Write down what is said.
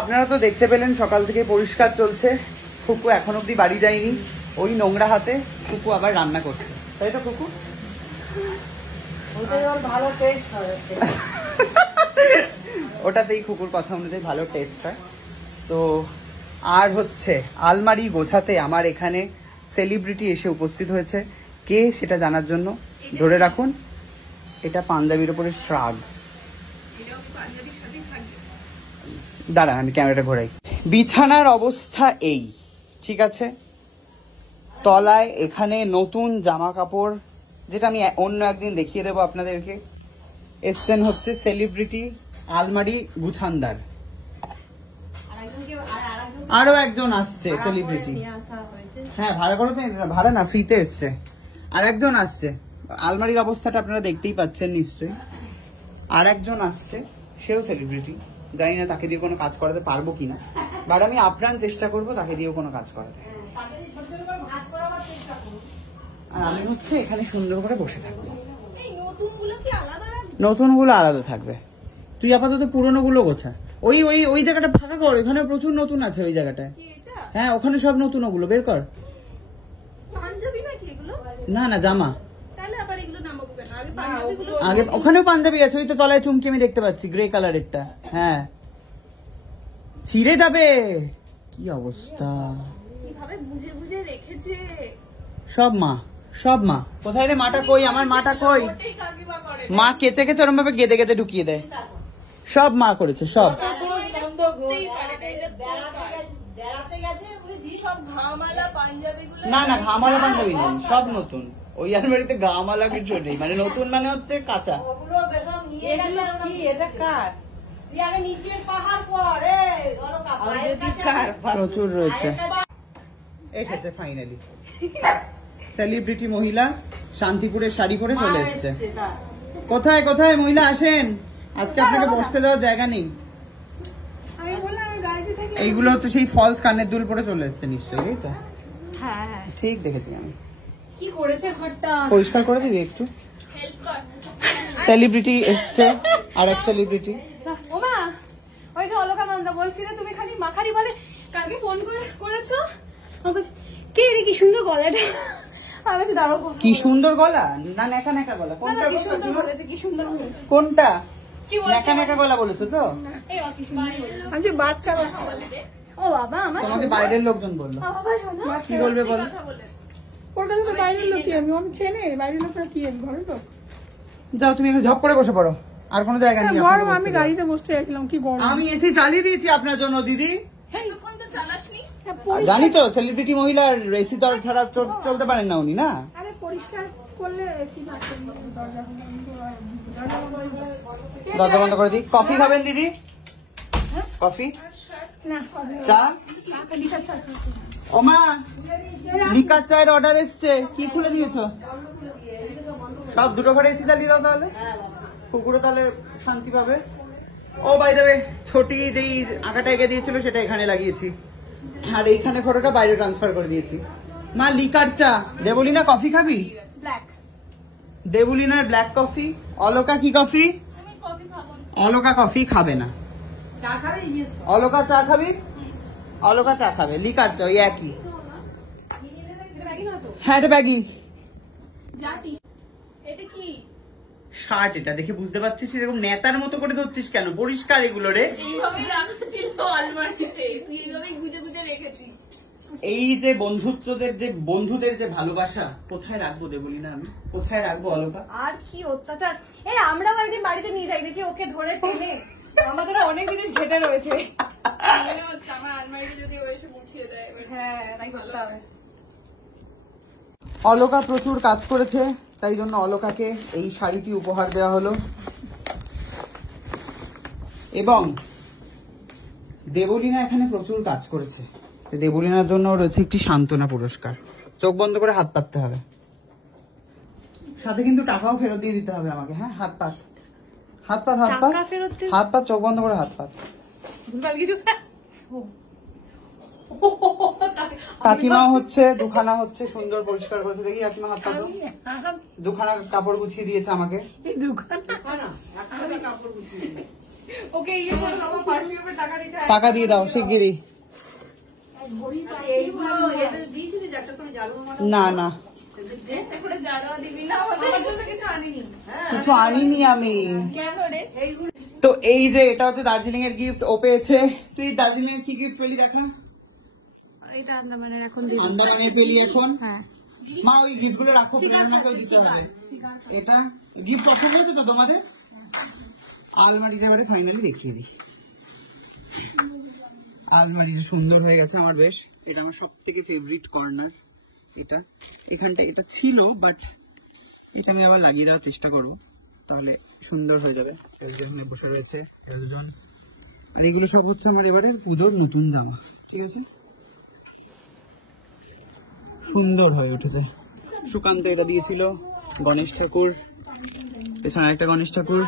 আপনারা তো দেখতে পেলেন সকাল থেকে পরিষ্কার চলছে। ফুকু এখন অব্দি বাড়ি যায়নি, ওই নোংরা হাতে ফুকু আবার রান্না করছে, তাই তো ফুকু? ভালো টেস্ট হয় ওটাতেই ফুকুর কথা অনুযায়ী ভালো টেস্ট হয়। তো আর হচ্ছে আলমারি গোছাতে আমার এখানে সেলিব্রিটি এসে উপস্থিত হয়েছে। কে সেটা জানার জন্য ধরে রাখুন, এটা পাঞ্জাবির উপরে শ্রাগ। দাঁড়ান আমি ক্যামেরাটা ঘোরাই। বিছানার অবস্থা এই, ঠিক আছে? তলায় এখানে নতুন জামা কাপড়, যেটা আমি অন্য একদিন দেখিয়ে দেবো আপনাদেরকে। এসছেন হচ্ছে সেলিব্রিটি আলমারি গুছানদার, আরো একজন আসছে সেলিব্রিটি। হ্যাঁ ভাড়া করে, ভাড়া না, ফ্রিতে এসছে। আর একজন আসছে, আলমারির অবস্থাটা আপনারা দেখতেই পাচ্ছেন নিশ্চয়ই। আর একজন আসছে, সেও সেলিব্রিটি। জানি না তাকে দিয়ে কোনো কাজ করাতে পারবো কিনা, বাট আমি আপ্রাণ চেষ্টা করবো তাকে দিয়েও কোনো কাজ করাতে। আর আমি হচ্ছে এখানে সুন্দর করে বসে থাকবো। নতুন গুলো আলাদা থাকবে, তুই আপাতত পুরনো গুলো গোছা। ওই ওই ওই জায়গাটা ফাঁকা কর, এখানে প্রচুর নতুন আছে ওই জায়গাটায়। হ্যাঁ ওখানে সব নতুন, ওগুলো বের কর। না না জামা, আগে ওখানেও পাঞ্জাবি আছে, ওই তো তলায় চুমকি আমি দেখতে পাচ্ছি গ্রে কালারেরটা। হ্যাঁ ছিঁড়ে যাবে, কি অবস্থা। সব মা, সব মা। কোথায় রে মাটা কই, আমার মাটা কই? মা কেচে কেচে ওরম ভাবে গেদে গেদে ঢুকিয়ে দেয়। সব মা করেছে, সব। না না ঘামালা পাঞ্জাবি নেই, সব নতুন। ওই আলমারিতে গামালা কিছু নেই, মানে নতুন মানে হচ্ছে কাঁচা। প্রচুর রয়েছে। এসেছে ফাইনালি সেলিব্রিটি মহিলা, শান্তিপুরের শাড়ি পরে চলে এসছে। কোথায় কোথায় মহিলা আসেন, আজকে আপনাকে বসতে দেওয়ার জায়গা নেই। এইগুলো হচ্ছে সেই ফলস কানের দুল পরে চলে এসছে নিশ্চয়ই, তাই তো? হ্যাঁ ঠিক দেখেছি আমি। কি করেছে ঘরটা পরিষ্কার করে দিবি একটু। সেলিব্রিটি এসছে, আর এক সেলিব্রিটি। ওমা ওই যে অলকানন্দা বলছিলে তুমি খালি মাখারি বলে, কালকে ফোন করেছো কে রে, কি সুন্দর গলাটা। কি সুন্দর গলা, না নেকা নেকা গলা? কোনটা কি সুন্দর বলেছে, কি সুন্দর বলেছে। কোনটা নেকা নেকা গলা বলেছো তো? আমি যে বাচ্চা বাচ্চা। ও বাবা আমার তোমাকে বাইরের লোকজন বললো। কি বলবে বলো? ওটা তো বাইরের লোকই, আমি চেনে বাইরের লোকরা কি ঘরের লোক। যাও তুমি এখানে ঝপ করে বসে পড়ো, আর কোনো জায়গা নেই। গরম, আমি গাড়িতে বসতে যাচ্ছিলাম, কি গরম। আমি এসি চালিয়ে দিয়েছি আপনার জন্য দিদি। জানি তো সেলিব্রিটি মহিলার এসি তো ছাড়া চলতে পারেন না উনি, না? আরে পরিষ্কার করলে এসি দরজা বন্ধ করে দিই। কফি খাবেন দিদি? কফি না, চা? ওমা লিকার চায়ের অর্ডার এসছে, কি খুলে দিয়েছো? সব দুটো ঘরে এসি চালিয়ে দাও তাহলে, কুকুরে তাহলে শান্তি পাবে। ও বাই দ্য ওয়ে, ছোটি যেই আঁকাটা এঁকে দিয়েছিল সেটা এখানে লাগিয়েছি, আর এইখানে ফটোটা বাইরে ট্রান্সফার করে দিয়েছি। মা লিকার চা। দেবলিনা কফি খাবি? দেবলিনার ব্ল্যাক কফি। অলকা কি কফি? অলকা কফি খাবে না। অলকা চা খাবি? অলকা চা খাবে, লিকার চা ওই একই। হ্যাঁ এটা ব্যাগি। শার্ট, এটা দেখে বুঝতে পারছিস এরকম নেতার মতো করে ধরছিস কেন? পরিষ্কার এগুলো রে। এই যে বন্ধুত্বদের যে বন্ধুদের যে ভালোবাসা, কোথায় রাখবো দেবলি না আমি? কোথায় রাখবো অলকা? আর কি অত্যাচার। এই আমরা একদিন বাড়িতে নিয়ে যাই দেখি ওকে ধরে টেনে, আমাদের অনেক জিনিস ঘেটে রয়েছে। আমার আলমারিতে যদি ও এসে গুছিয়ে দেয়। হ্যাঁ তাই করতে হবে। অলকা প্রচুর কাজ করেছে, তাই জন্য অলকাকে এই শাড়িটি উপহার দেওয়া হলো। এবং দেবলিনা এখানে প্রচুর কাজ করেছে, দেবলিনার জন্য রয়েছে একটি সান্ত্বনা পুরস্কার। চোখ বন্ধ করে হাত পাততে হবে, সাথে কিন্তু টাকাও ফেরত দিয়ে দিতে হবে আমাকে। হ্যাঁ হাত পাত, হাত পাত, হাত পাত, হাত পাত, চোখ বন্ধ করে হাত পাত। কাকিমা হচ্ছে দুখানা হচ্ছে সুন্দর পরিষ্কার করেছে, দেখি কাকিমা হাত পাতো। দুখানা কাপড় গুছিয়ে দিয়েছে আমাকে। ওকে ইয়ে করে দেবো, পারফিউমের টাকা দিতে হয়। টাকা দিয়ে দাও শিগগিরই। না না একটা করে জারোয়া দিবি না, আমার জন্য কিছু আনিনি। কিছু আনিনি আমি। কেন রে? তো এই যে এটা হচ্ছে দার্জিলিং এর গিফট ও পেয়েছে। তুই দার্জিলিং এর কি গিফট পেলি দেখা? এটা আন্দামানের এখন আন্দামানের পেলি এখন। হ্যাঁ মা ওই গিফট গুলো রাখো, প্রেরণাকেও দিতে হবে। এটা গিফট পছন্দ হয়েছে তো তোমাদের? আলমারিটা এবারে ফাইনালি দেখিয়ে দিই। আলমারিটা সুন্দর হয়ে গেছে আমার বেশ। এটা আমার সব থেকে ফেভারিট কর্নার। এটা এখানটা এটা ছিল, বাট এটা আমি আবার লাগিয়ে দেওয়ার চেষ্টা করব, তাহলে সুন্দর হয়ে যাবে। একজন বসে রয়েছে, একজন, আর এগুলো সব হচ্ছে আমার এবারে পুজোর নতুন জামা। ঠিক আছে, সুন্দর হয়ে উঠেছে। সুকান্ত এটা দিয়েছিল, গণেশ ঠাকুর, পেছনে একটা গণেশ ঠাকুর,